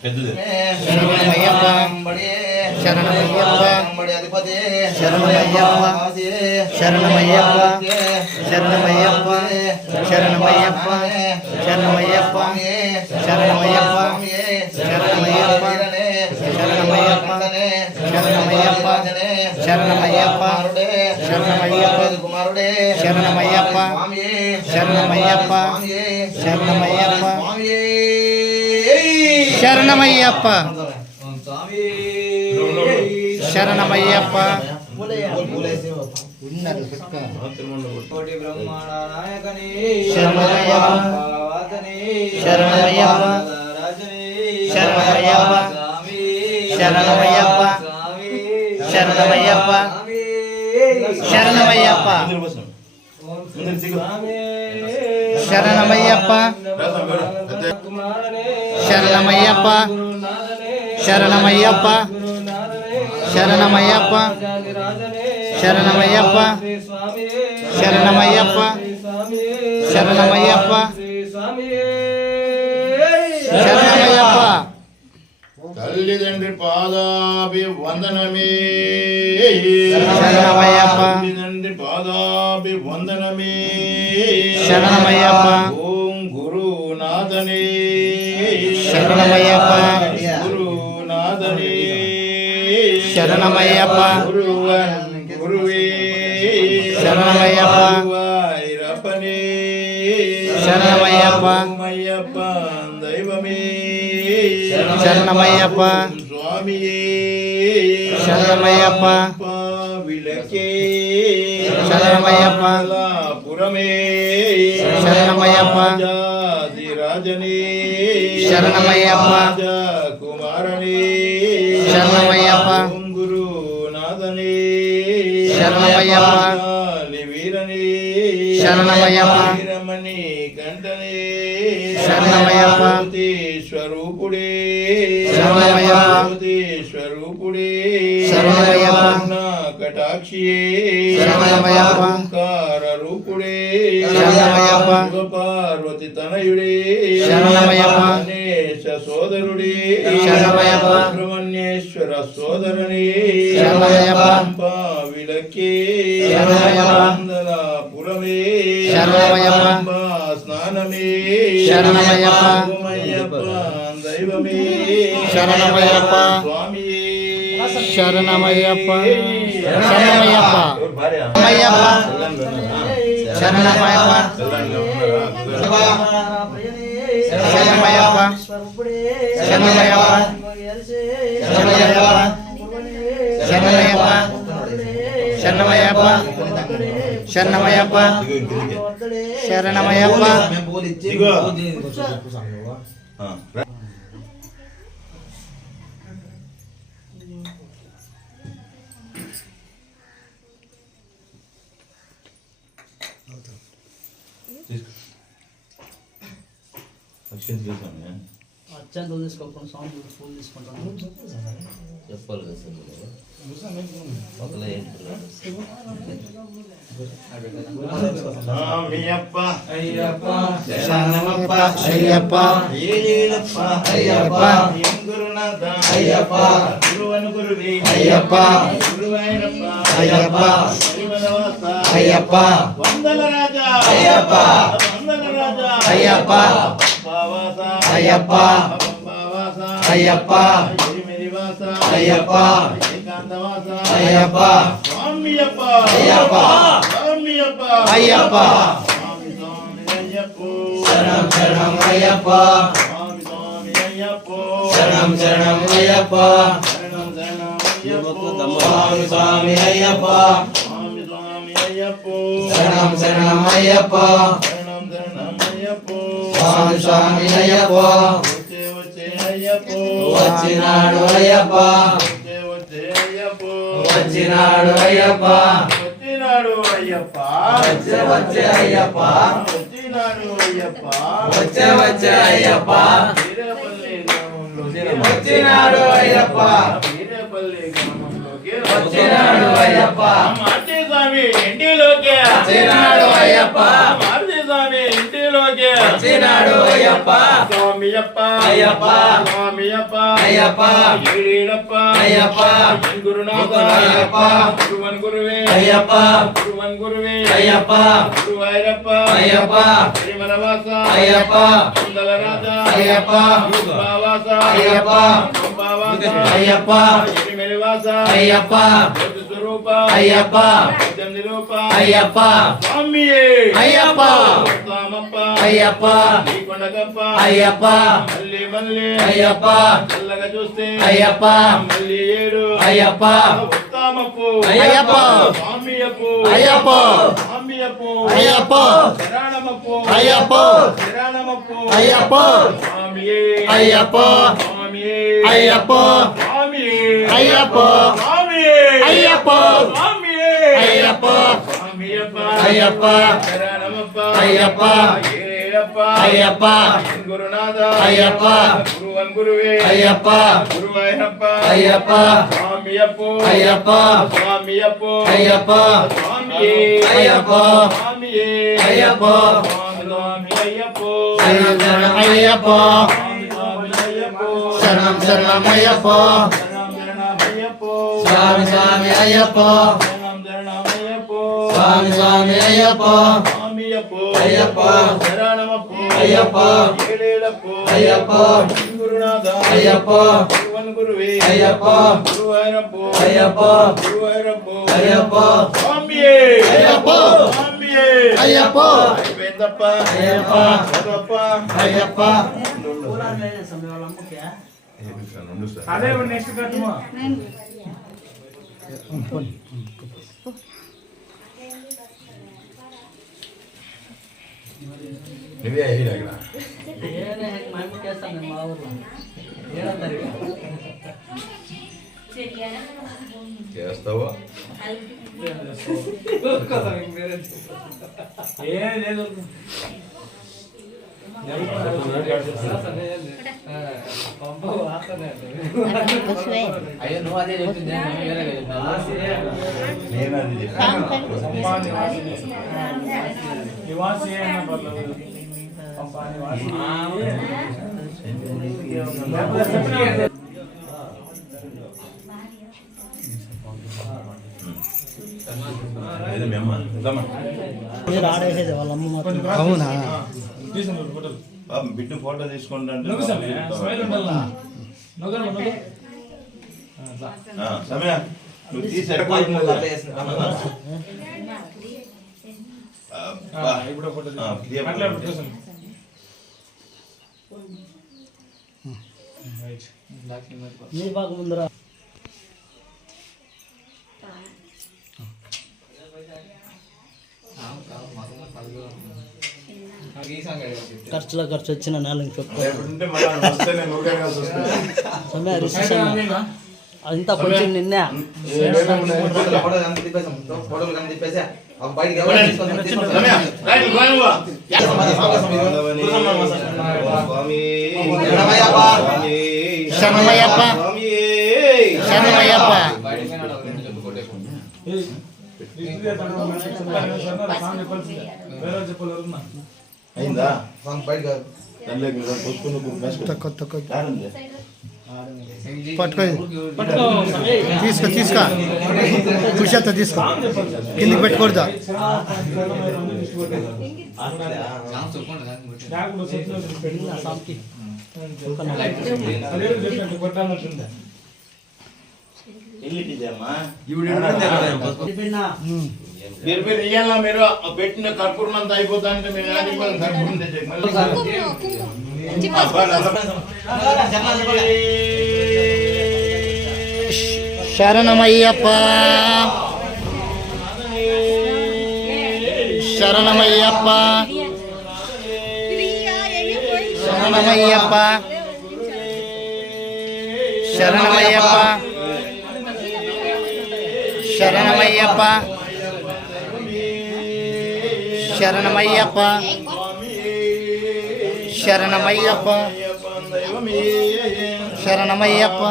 శరణమయ్యప్ప శరణమయ్యప్ప శరణమయ్యప్ప శరణమయ్యప్ప శరణమయ్యప్ప శరణమయ్యప్ప శరణమయ్యప్ప శరణమయ్యప్ప శరణమయ్యప్ప శరణమయ్యప్ప శరణమయ్యప్ప శరణమయ్యప్ప శరణమయ్యప్ప కుమారుడే శరణమయ్యప్ప శరణమయ్యప్ప శరణమయ్యప్ప శరణమయ్యప్ప శరణమయ్యప్ప శరణమయ్యప్ప శరణమయ్యప్ప శరణమయ్యప్ప శరణమయ్యప్ప శరణమయ్యప్ప శరణమయ్యప్ప శరణమయ్యప్ప శరణమయ్యప్ప శరణమయ్యప్ప శరణమయ్యప్ప శరణమయ్యప్ప శరణమయ్యప్ప శరణమయ్యప్ప తల్లిదండ్రి పాదాభివందనమే శరణమయ్యప్ప తల్లిదండ్రి పాదాభివందనమే శరణమయ్యప్ప ఓం గురునాథనే శరణమయ్యప్ప గురునాథనే శరణమయ్యప్ప గురువే శరణమయ్యప్ప గురువాయూరప్పనే శరణమయ్యప్ప అయ్యప్ప దైవమే శరణమయ్యప్ప స్వామియే శరణమయ్యప్ప విలకే శరణమయ్యప్ప పురమే శరణమయ్యప్ప రాజనే శరణమయ్యప్ప కుమారనే శరణమయ్యప్ప గురునాథనే శరణమయ్యప్ప వీరనే శరణమయ్యప్ప వీరమణి కంఠనే శరణమయ్యప్ప స్వరూపుడే శరణమయ్యప్ప స్వరూపుడే శరణమయ్యప్ప కటాక్షియే శరణమయ్యప్ప ఓంకార రూపుడే శరణమయ్యప్ప పార్వతి తనయుడే శరణమయ్యప్ప గణేశ సోదరుడే శరణమయ్యప్ప సుబ్రహ్మణ్యేశ్వర సోదరుడే శరణమయ్యప్ప విలకే శరణమయ్యప్ప పురమే శరణమయ్యప్ప స్నానమే శరణమయ్యప్ప దైవమే శరణమయ్యప్ప స్వామియే శరణమయ్యప్ప శరణమయ్యప్ప అయ్యప్ప శరణమయ్యప్ప శరణమయ్యప్ప శరణమయ్యప్ప శరణమయ్యప్ప శరణమయ్యప్ప శరణమయ్యప్ప శరణమయ్యప్ప అత్యంత తీసుకోకుండా సాంగ్ ఫోన్ తీసుకుంటాను చెప్పాలి కదా సార్ ఒకలా ఏంటి స్వామియప్ప అయ్యప్ప శరణమయ్యప్ప అయ్యప్ప ఏలేలప్ప అయ్యప్ప గురునాథ అయ్యప్ప గురువను గురువే అయ్యప్ప గురువాయూరప్ప అయ్యప్ప హరివనవాస అయ్యప్ప వందల రాజా అయ్యప్ప వందల రాజా అయ్యప్ప పంపావాస అయ్యప్ప పంపావాస అయ్యప్ప ఎరిమెరివాస అయ్యప్ప ఏకాంతవాస అయ్యప్ప స్వామియప్ప అయ్యప్ప స్వామియప్ప అయ్యప్ప స్వామి స్వామి అయ్యప్ప శరణం శరణం అయ్యప్ప స్వామి స్వామి అయ్యప్ప శరణం శరణం అయ్యప్ప శరణం శరణం అయ్యప్ప స్వామి స్వామి అయ్యప్ప స్వామి స్వామి అయ్యప్ప శరణం శరణం అయ్యప్ప శరణం శరణం అయ్యప్ప స్వామి స్వామి అయ్యప్ప వచ్చే వచ్చే అయ్యప్ప వచ్చినాడు అయ్యప్ప వచ్చే వచ్చే అయ్యప్ప వచ్చినాడు అయ్యప్ప వచ్చినాడు అయ్యప్ప వచ్చే వచ్చే అయ్యప్ప వచ్చినాడు అయ్యప్ప వచ్చే వచ్చే అయ్యప్ప వీరపల్లి గ్రామంలోకి వచ్చినాడు అయ్యప్ప వీరపల్లి గ్రామంలోకి వచ్చినాడు అయ్యప్ప మారుతి స్వామి ఇంటిలోకి వచ్చినాడు అయ్యప్ప మారుతి స్వామి ఇంటిలోకి వచ్చినాడు అయ్యప్ప స్వామియప్ప అయ్యప్ప స్వామియప్ప అయ్యప్ప ఏడేడప్ప అయ్యప్ప గురునాథ అయ్యప్ప గురువన్ గురువే అయ్యప్ప గురువన్ గురువే అయ్యప్ప గురువాయూరప్ప అయ్యప్ప తిరుమలవాస అయ్యప్ప మంగళరాజ అయ్యప్ప కుంభవాస అయ్యప్ప కుంభవాస అయ్యప్ప ఎరిమెలివాస అయ్యప్ప జ్యోతి స్వరూప అయ్యప్ప సత్యం నిరూప అయ్యప్ప స్వామియే అయ్యప్ప స్వామప్ప అయ్యప్ప నీకొండగప్ప అయ్యప్ప మళ్ళీ మళ్ళీ అయ్యప్ప చల్లగా చూస్తే అయ్యప్ప మళ్ళీ ఏడు అయ్యప్ప ఉత్తమపు అయ్యప్ప స్వామియప్పు అయ్యప్ప స్వామియప్పు అయ్యప్ప శరణమప్పు అయ్యప్ప శరణమప్పు అయ్యప్ప స్వామియే అయ్యప్ప స్వామియే అయ్యప్ప స్వామియే అయ్యప్ప స్వామియే అయ్యప్ప స్వామియే అయ్యప్ప స్వామియప్ప అయ్యప్ప శరణమప్ప అయ్యప్ప ఏడప్ప అయ్యప్ప గురునాథ అయ్యప్ప గురువన్ గురువే అయ్యప్ప గురువాయూరప్ప అయ్యప్ప స్వామియప్పు అయ్యప్ప స్వామియప్పు అయ్యప్ప స్వామియే అయ్యప్ప స్వామియే అయ్యప్ప స్వామి అయ్యప్పో శరణం శరణం అయ్యప్ప స్వామి అయ్యప్పో శరణం శరణం అయ్యప్ప అయ్యప్పో స్వామి స్వామి అయ్యప్ప అయ్యప్పో స్వామి స్వామి అయ్యప్ప స్వామియప్పో అయ్యప్ప శరణమప్పో అయ్యప్ప ఏడేడప్పో అయ్యప్ప గురునాథ అయ్యప్ప గురువన్ గురువే అయ్యప్ప గురువాయూరప్పో అయ్యప్ప గురువాయూరప్పో అయ్యప్ప స్వామియే అయ్యప్ప స్వామియే అయ్యప్ప అయిపోయిందప్ప అయ్యప్ప చదవప్ప అయ్యప్ప అదే నెక్స్ట్ కట్టుమా నువ్వే అయ్యి అక్కడ చేస్తాను మా ఊర్లో 7వ తారీఖు చేస్తావా అయ్యో నువ్వు అదే చెప్తుంది నేను అది ఆడేసేది వాళ్ళ అమ్మ మాత్రం. అవునా బిడ్డ ఫోటో తీసుకుంటా సమయ నువ్వు తీసి నీ బాగా ముందర ఖర్చులో ఖర్చు వచ్చిన నెలకు చెప్పు సమయ రిషి సమయ అంతా కొంచెం నిన్నే శరణమయ్యప్ప శరణమయ్యప్ప అయిందా తక్కువ తక్కువ పట్టుకో తీసుకో తీసుకో కుషాతో తీసుకో కిందికి పెట్టకూడదు మీరు ఇయ్యాల మీరు పెట్టిన కర్పూరం అంతా అయిపోతాంటే మీరు కర్పూరం శరణమయ్యప్ప శరణమయ్యప్ప శరణమయ్యప్ప శరణమయ్యప్ప శరణమయ్యప్ప శరణమయ్యప్ప శరణమయ్యప్ప శరణమయ్యప్ప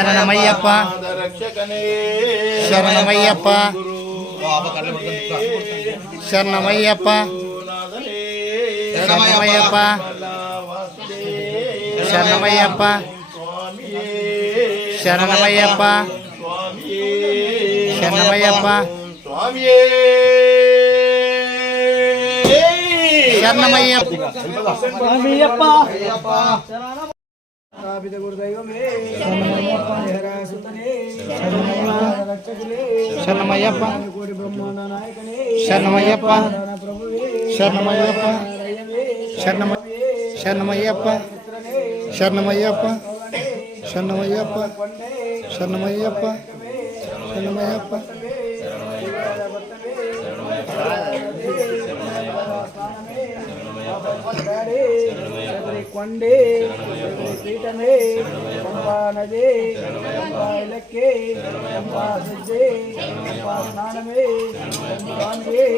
శరణమయ్యప్ప శరణమయ్యప్ప శరణమయ్యప్ప శరణమయ్యప్ప శరణమయ్యప్ప శరణమయ్యప్ప శరణమయ్యప్ప శరణమయ్యప్ప శరణమయ్యప్ప శరణమయ్యప్ప శరణమయ్యప్ప శరణమయ్యప్ప శరణమయ్యప్ప శరణమయ్యప్ప శరణమయ్యప్ప శరణమయ్యప్ప కొండే పీఠమే పంపా నదే పంపా ఇలక్కే పంపా సజ్జే పంపా స్నానమే స్వామియే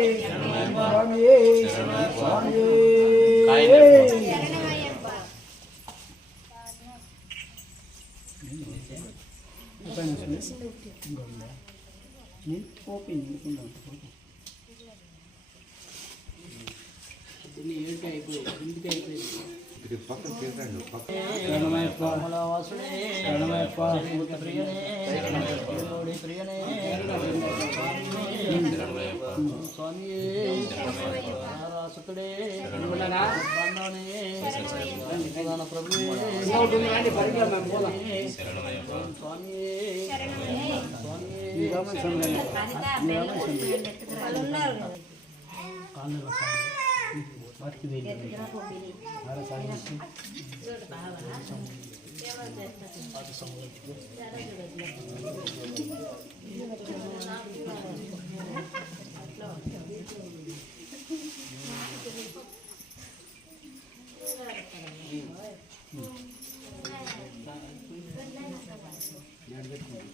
స్వామియే స్వామియే ఇది ಅಂಗಡಿ